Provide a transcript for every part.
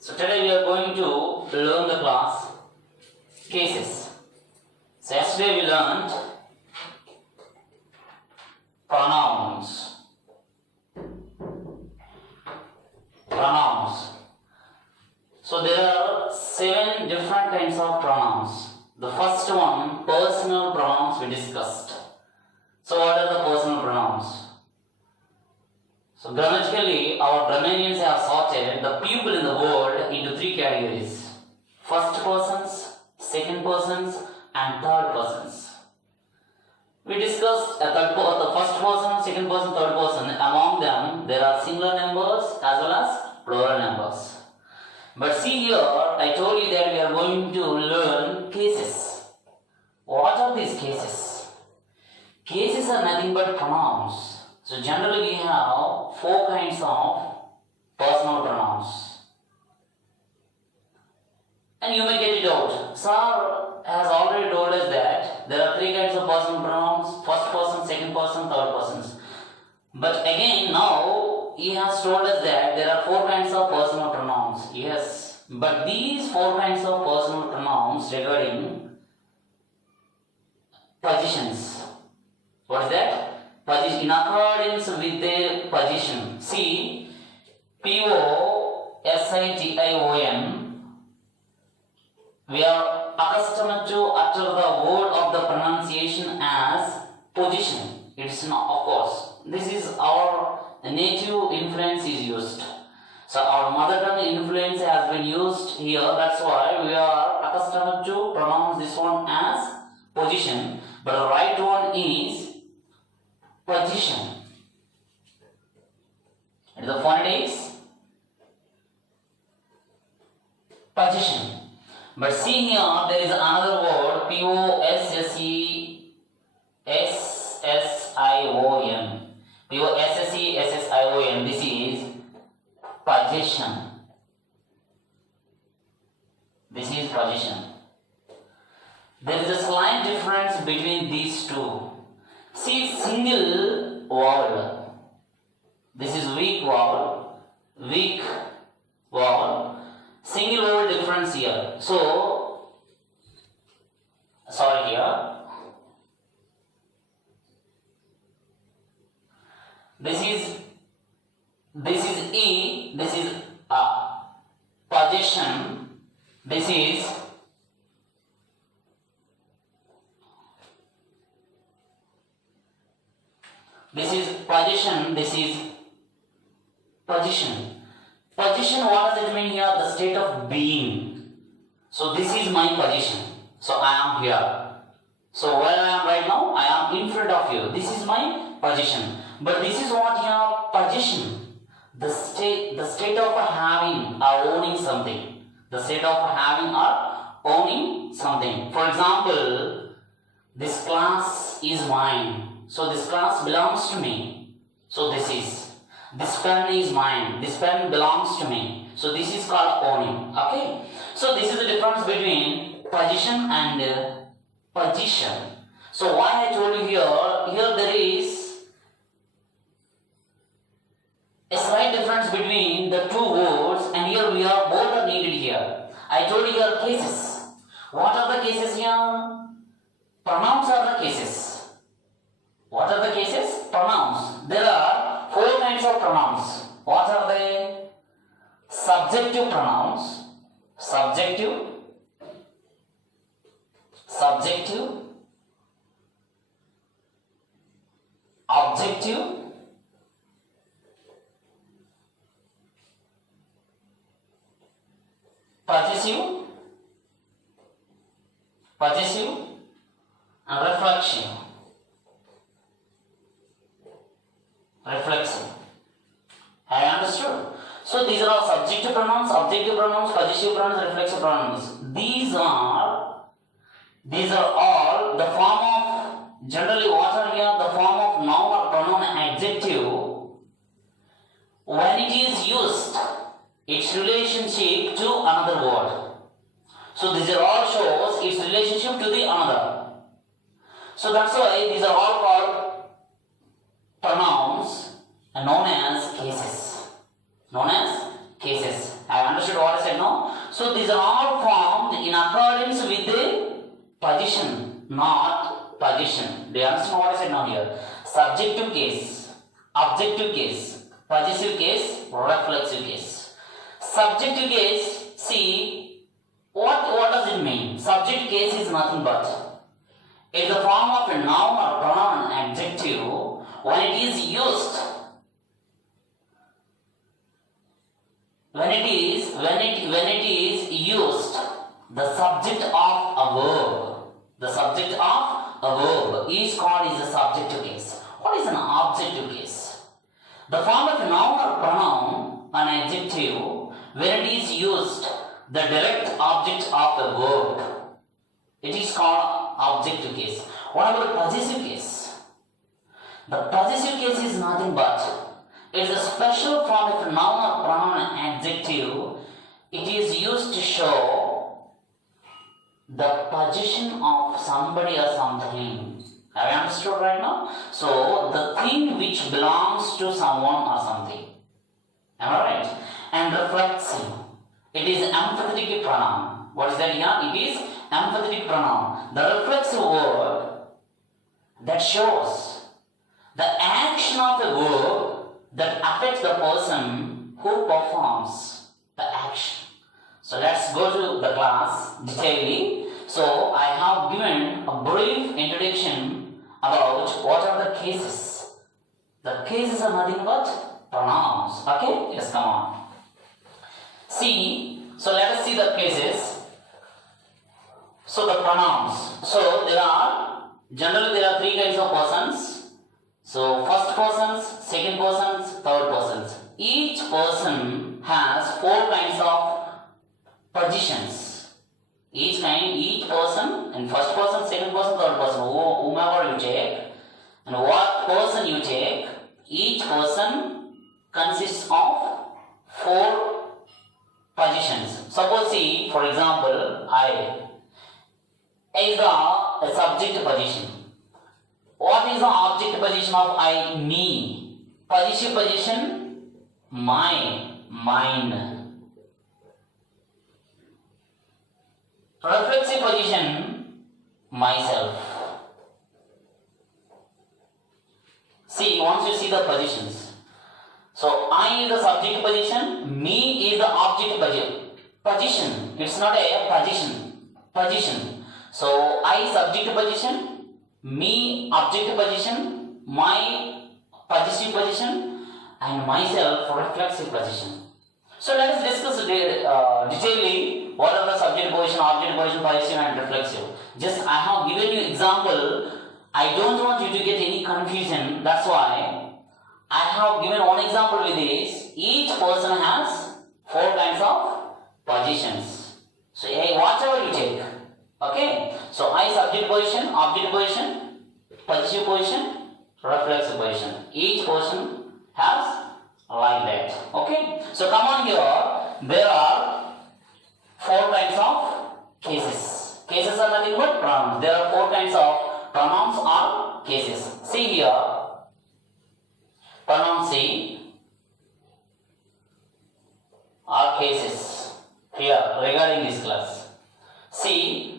So today we are going to learn the class cases. So yesterday we learned pronouns. Pronouns. So there are 7 different kinds of pronouns. The first one, personal pronouns, we discussed. So what are the personal pronouns? So grammatically, our grammarians have sorted the people in the world into 3 categories: first persons, second persons, and third persons. We discussed the first person, second person, third person. Among them, there are singular numbers as well as plural numbers. But see here, I told you that we are going to learn cases. What are these cases? Cases are nothing but pronouns. So generally we have 4 kinds of personal pronouns. And you may get it out. Sir has already told us that there are 3 kinds of personal pronouns: first person, second person, third persons. But again now he has told us that there are 4 kinds of personal pronouns. Yes, but these 4 kinds of personal pronouns regarding positions. What is that? Position, in accordance with their position. See, P-O-S-I-T-I-O-N, we are accustomed to utter the word of the pronunciation as position. It's not, of course. This is our native influence is used. So our mother tongue influence has been used here. That's why we are accustomed to pronounce this one as position. But the right one is position. And the phonetics position. But see here, there is another word, P-O-S-S-E-S-S-I-O-N. P-O-S-S-E-S-S-I-O-N. This is position. This is position. There is a slight difference between these two. See, single vowel. This is weak vowel. Weak vowel. Single vowel difference here. So, sorry here. This is E. This is position. This is position, this is position. Position, what does it mean here? The state of being. So this is my position. So I am here. So where I am right now, I am in front of you. This is my position. But this is what here, position. The state of having or owning something. The state of having or owning something. For example, this class is mine. So this class belongs to me. So this pen is mine. This pen belongs to me. So this is called owning. Okay. So this is the difference between position and position. So why I told you here there is a slight difference between the 2 words, and here we are both are needed here. I told you here cases. What are the cases here? Pronouns are the cases. What are the cases? Pronouns. There are 4 kinds of pronouns. What are they? Subjective pronouns. Subjective. Objective. Possessive. And reflexive. Have you understood? So these are all subjective pronouns, objective pronouns, possessive pronouns, reflexive pronouns. These are all the form of, generally what are here, the form of noun or pronoun adjective. When it is used, its relationship to another word. So these are all shows its relationship to the another. So that's why these are all called pronouns known as cases. Have you understood what I said So these are all formed in accordance with the position, not position. Do you understand what I said now here? Subjective case, objective case, possessive case, reflexive case. Subjective case, see, what does it mean? Subject case is nothing but in the form of a noun or pronoun adjective when it is used. When it is used, the subject of a verb. The subject of a verb is called is a subjective case. What is an objective case? The form of a noun or pronoun, an adjective, when it is used, the direct object of the verb. It is called objective case. What about the possessive case? The possessive case is nothing but it is a special form of a noun or pronoun adjective. It is used to show the position of somebody or something. Have you understood right now? So, the thing which belongs to someone or something. Am I right? And reflexive. It is emphatic pronoun. What is that here? It is emphatic pronoun. The reflexive word that shows the action of the verb that affects the person who performs the action. So let's go to the class detailedly. So I have given a brief introduction about what are the cases. The cases are nothing but pronouns. Okay? Yes, come on. See, so let us see the cases. So the pronouns. So generally there are three kinds of persons. So first persons, second persons, third persons. Each person has four kinds of positions. Each person, in first person, second person, third person, whomever you take, and what person you take, each person consists of four positions. Suppose see, for example, I is the subject position. What is the object position of I, me? Possessive position, my, mine. Reflexive position, myself. See, once you see the positions. So, I is the subject position, me is the object position. It's not a position. So, I subject position, me object position, my possessive position, and myself reflexive position. So let us discuss detailedly what are the subject position, object position, possessive and reflexive. Just I have given you example. I don't want you to get any confusion. That's why I have given one example with this. Each person has four kinds of positions. So whatever you take. Okay, so I subject position, object position, possessive position, reflexive position. Each person has like that. Okay, so come on here. There are four kinds of cases. Cases are nothing but pronouns. There are four kinds of pronouns or cases. See here, pronouns C are cases. Here regarding this class. See.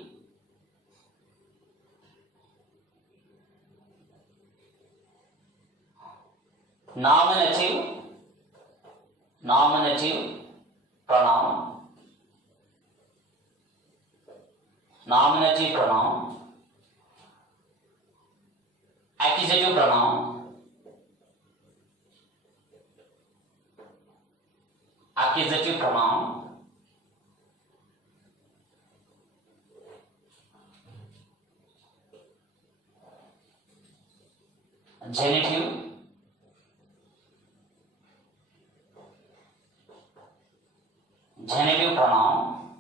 Nominative pronoun, nominative pronoun, accusative pronoun, accusative pronoun, genitive, genitive pronoun,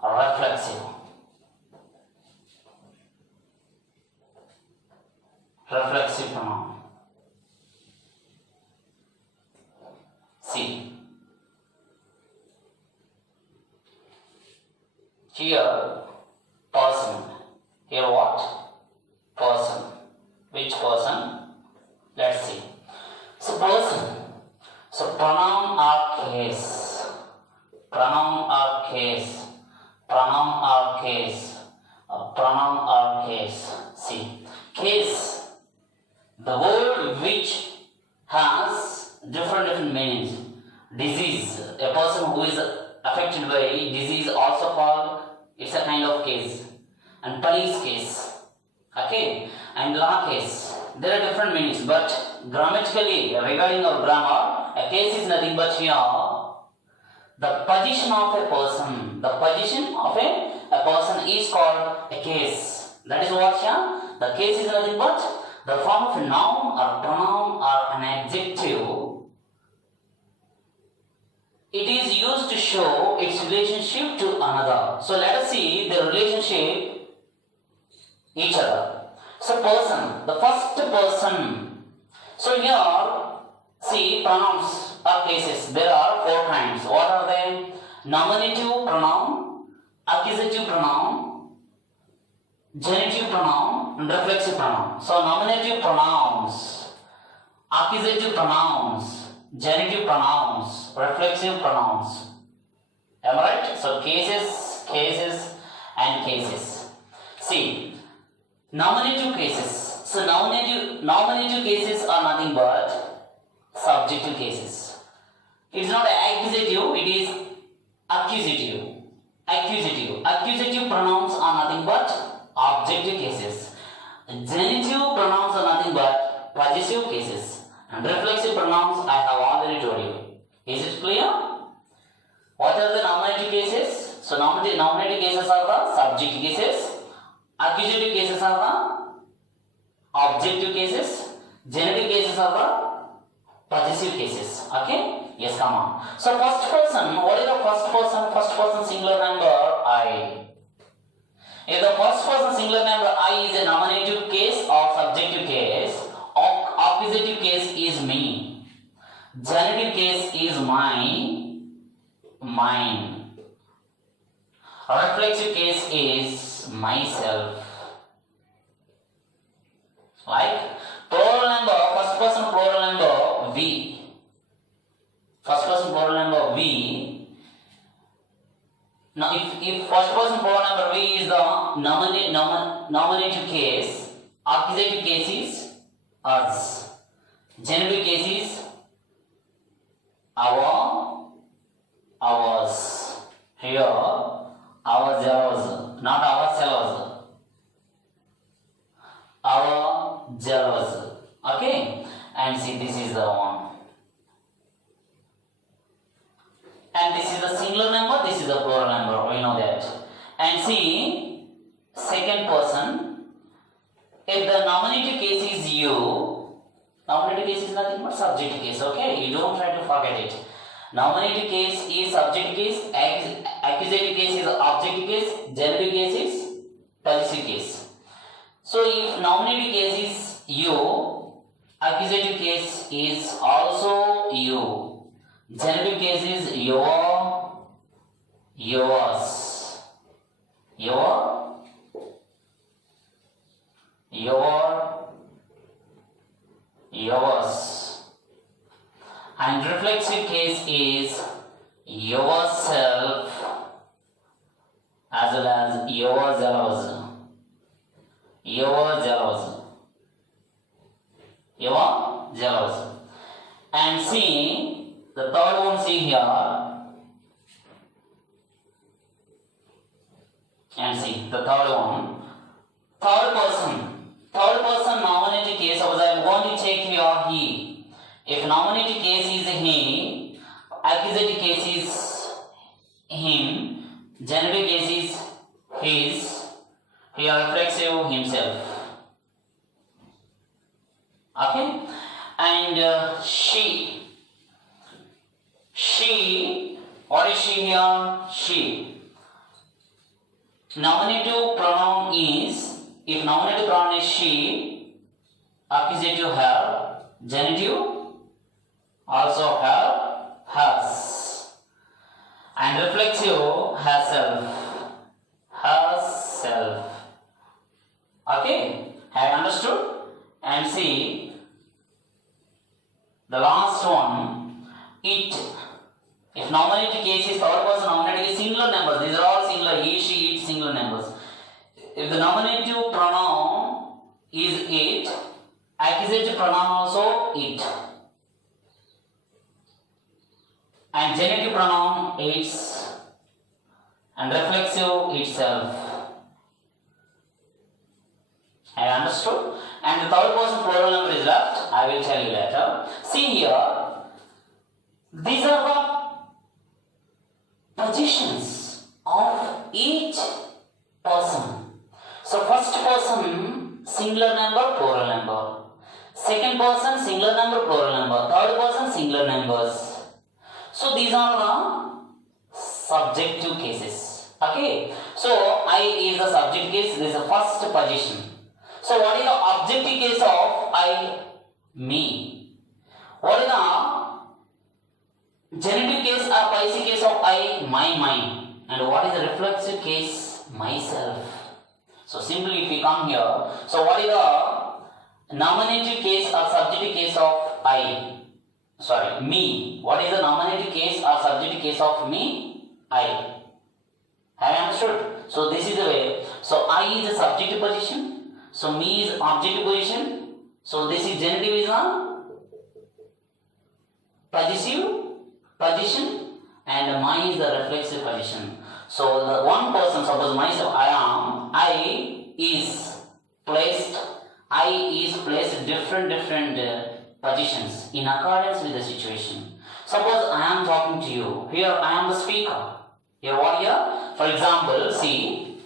reflexive, reflexive pronoun. See, here person, here what? Person. Which person? Let's see. So person. So pronoun or case. pronoun or case, pronoun or case, pronoun or case. See, case, the word which has different meanings. Disease, a person who is affected by disease also called, it's a kind of case. And police case, okay, and law case. There are different meanings, but grammatically, regarding our grammar, a case is nothing but here the position of a person. The position of a person is called a case. That is what here. The case is nothing but the form of a noun or pronoun or an adjective. It is used to show its relationship to another. So let us see the relationship each other. So person, the first person. So here, see pronouns or cases. There are 4 kinds. What are they? Nominative pronoun, accusative pronoun, genitive pronoun, and reflexive pronoun. So nominative pronouns, accusative pronouns, genitive pronouns, reflexive pronouns. Am I right? So cases, cases, and cases. See, nominative cases. So nominative cases are nothing but subjective cases. It is not accusative, it is accusative. Accusative pronouns are nothing but objective cases. Genitive pronouns are nothing but possessive cases. And reflexive pronouns I have already told you. Is it clear? What are the nominative cases? So nominative cases are the subjective cases. Accusative cases are the objective cases. Genitive cases are the possessive cases. Okay? Yes, come on. So first person, what is the first person? First person singular number I. If the first person singular number I is a nominative case or subjective case, accusative case is me. Genitive case is mine. Reflexive case is myself. Like plural number, first person plural number we. First person plural number we. Now if first person plural number we is the nominative case, accusative case is us. Genitive case is our, ours. Here ourselves, not ourselves. Our jealous. Okay? And see, this is the one. And this is the singular number, this is the plural number. We know that. And see, second person. If the nominative case is you, nominative case is nothing but subjective case. Okay? You don't try to forget it. Nominative case is subjective case, accusative case is objective case, genitive case is possessive case. So if nominative case is you, accusative case is also you, genitive case is your, yours, yours, and reflexive case is yourself as well as yourselves. Your jealous. And see the third one, see here. And see the third one. Third person nominative case. Suppose I am going to take here he. If nominative case is he, accusative case is him, genitive case is his, here reflexive himself. Okay? And she, what is she here? She. Nominative pronoun is, if nominative pronoun is she, accusative her, genitive also her, hers, and reflexive herself. Okay, have you understood? And see the last one, it. If nominative case is third person nominative is singular numbers, these are all singular, he, she, it, singular numbers. If the nominative pronoun is it, accusative pronoun also it, and genitive pronoun its, and reflexive itself. I understood? And the third person plural number is left. I will tell you later. See here, these are the positions of each person. So first person singular number, plural number. Second person singular number, plural number. Third person singular numbers. So these are the subjective cases. Okay. So I is the subject case. This is the first position. So what is the objective case of I, me? What is the genitive case or passive case of I, my, mine? And what is the reflexive case? Myself. So simply if we come here, so what is the nominative case or subjective case of I? Sorry, me. What is the nominative case or subjective case of me? I. Have you understood? So this is the way. So I is the subjective position. So me is objective position. So this is genitive is a possessive position, and mine is the reflexive position. So the one person, suppose myself, I is placed different positions in accordance with the situation. Suppose I am talking to you. Here I am the speaker. Here what here? For example, see,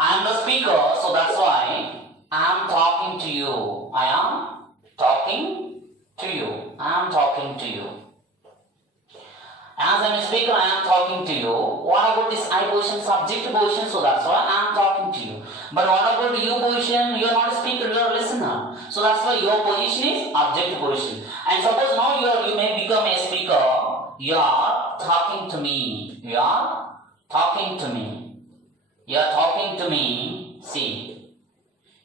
I am the speaker, so that's why I am talking to you. I am talking to you. I am talking to you. As I am a speaker, I am talking to you. What about this I position, subject position? So that's why I am talking to you. But what about the you position? You are not a speaker, you are a listener. So that's why your position is object position. And suppose now you may become a speaker. You are talking to me. You are talking to me. You are talking to me. See.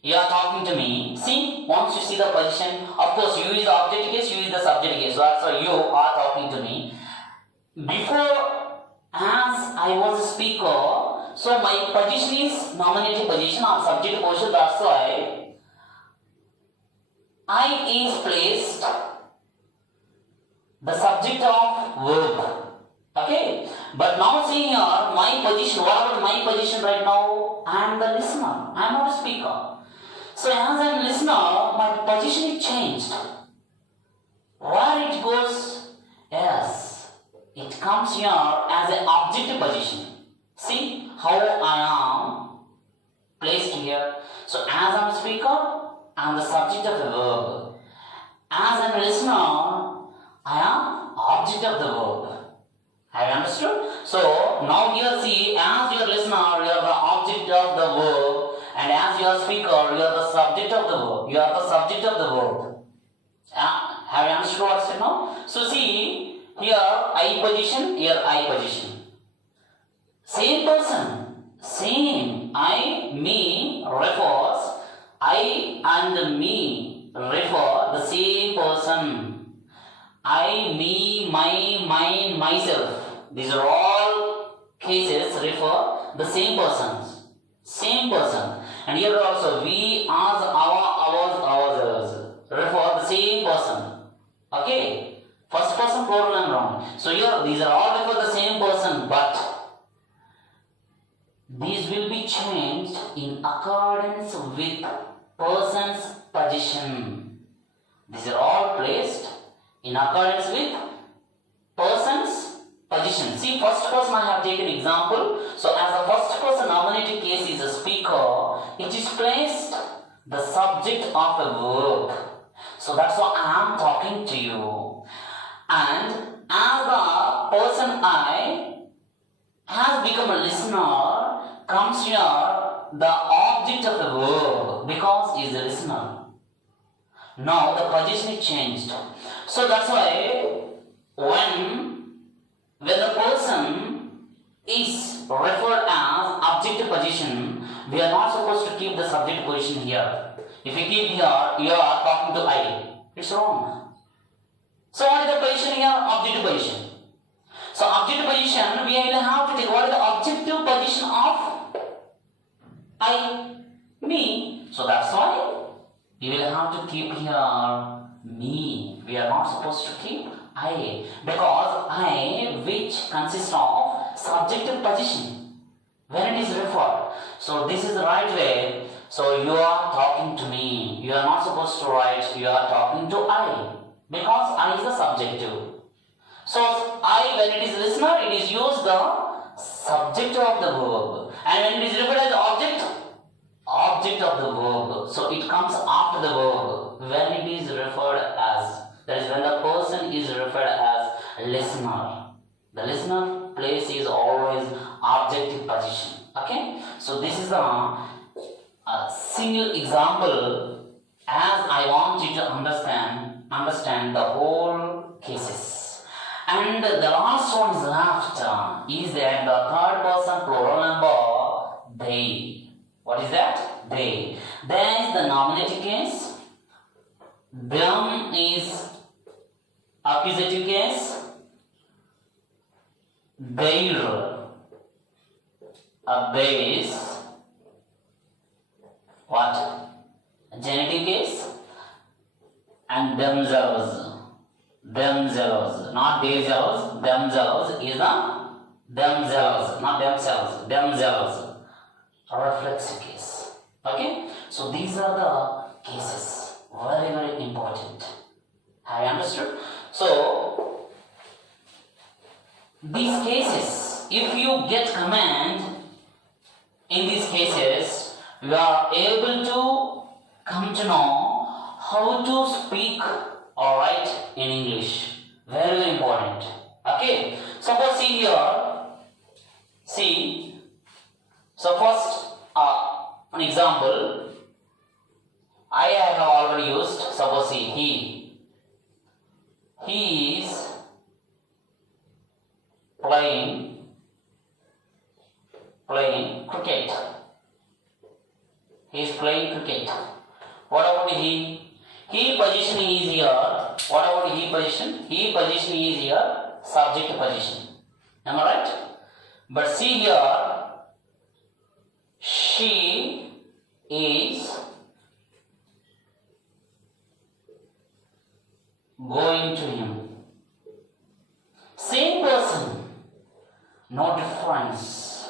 You are talking to me. See, once you see the position, of course, you is the object case, you is the subject case. So that's why you are talking to me. Before, as I was a speaker, so my position is nominative position or subject position. That's why I is placed the subject of verb. Okay, but now see here my position. What about my position right now? I am the listener. I am not a speaker. So as I am listener, my position is changed. Where it goes? Yes, it comes here as an objective position. See how I am placed here. So as I am speaker, I am the subject of the verb. As I am listener, I am object of the verb. Have you understood? So now here see, as your listener, you are the object of the verb, and as your speaker, you are the subject of the verb. You are the subject of the verb. Have you understood what I said now? So see, here I position, here I position. Same person, same. I, me refers, I and me refer the same person. I, me, my, mine, myself. These are all cases refer the same persons. Same person. And here also we, us, our, ours refer the same person. Okay? First person plural and noun. So here these are all refer the same person, but these will be changed in accordance with person's position. These are all placed in accordance with person's position. See, first person I have taken example. So as the first person nominative case is a speaker, it is placed the subject of a verb. So that's why I am talking to you. And as the person I has become a listener, comes here the object of the verb because he is a listener. Now the position is changed. So that's why when the person is referred as objective position, we are not supposed to keep the subject position here. If you keep here, you are talking to I. It's wrong. So what is the position here? objective position. So objective position, we will have to take what is the objective position of I, me. So that's why we will have to keep here me. We are not supposed to keep I, because I, which consists of subjective position when it is referred. So this is the right way. So you are talking to me. You are not supposed to write you are talking to I, because I is the subjective. So I, when it is listener, it is used the subject of the verb, and when it is referred as the object of the verb. So it comes after the verb when it is referred as. That is when the person is referred as listener. The listener place is always objective position. Okay. So this is the single example, as I want you to understand the whole cases. And the last one is left is that the third person plural number they. What is that? They. There is the nominative case. Them is accusative case. Their. They is what? Genitive case. And themselves. Themselves, not themselves, themselves is the themselves, not themselves, themselves. Reflexive case. Okay? So these are the cases. Very, very important. Have you understood? So these cases, if you get command in these cases, you are able to come to know how to speak or write in English. Very, very important. Okay. Suppose see here. See. So first an example. I have already used. Suppose see he. He is playing cricket. He is playing cricket. What about he? He position is here. What about he position? He position is here subject position. Am I right? But see here, she is going to him. Same person, no difference.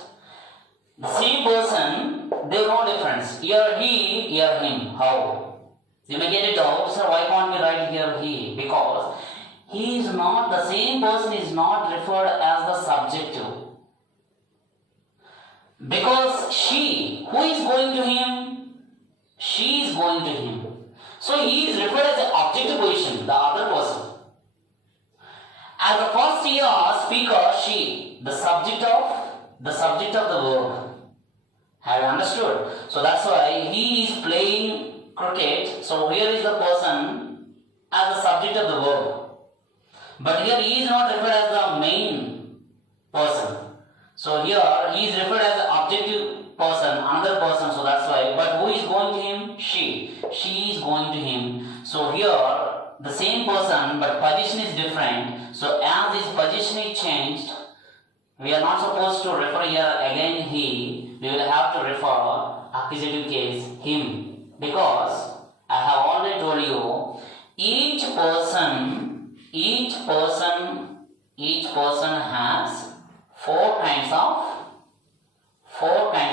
The same person, there is no difference. Here he, here him. How? You may get it out, sir, why can't we write here he? Because he is not, the same person is not referred as the subjective. Because she, who is going to him? She is going to him. So he is referred as the objective position, the other person. As the first here speaker, she, the subject of the verb. Have you understood? So that's why he is playing cricket. So here is the person as the subject of the verb. But here he is not referred as the main person. So here he is referred as the objective person, another person. So that's why. But who is going to him? She. She is going to him. So here the same person, but position is different. So as this position is changed, we are not supposed to refer here again he. We will have to refer accusative case him. Because I have already told you, each person has four kinds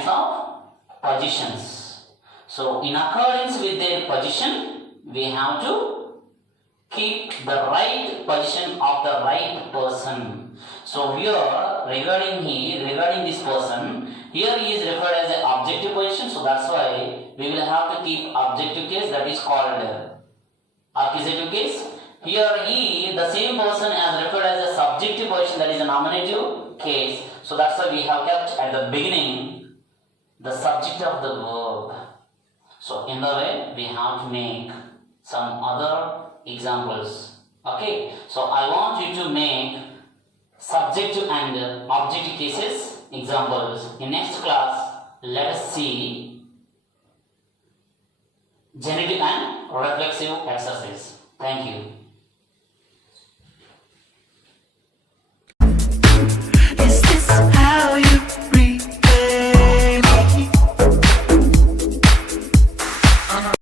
of positions. So in accordance with their position, we have to keep the right position of the right person. So here regarding this person, here he is referred as an objective position. So that's why we will have to keep objective case, that is called accusative case. Here he, the same person, as referred as a subjective position, that is a nominative case. So that's why we have kept at the beginning the subject of the verb. So in the way we have to make some other examples. Okay. So I want you to make subjective and objective cases examples. In next class, let us see genitive and reflexive exercise. Thank you.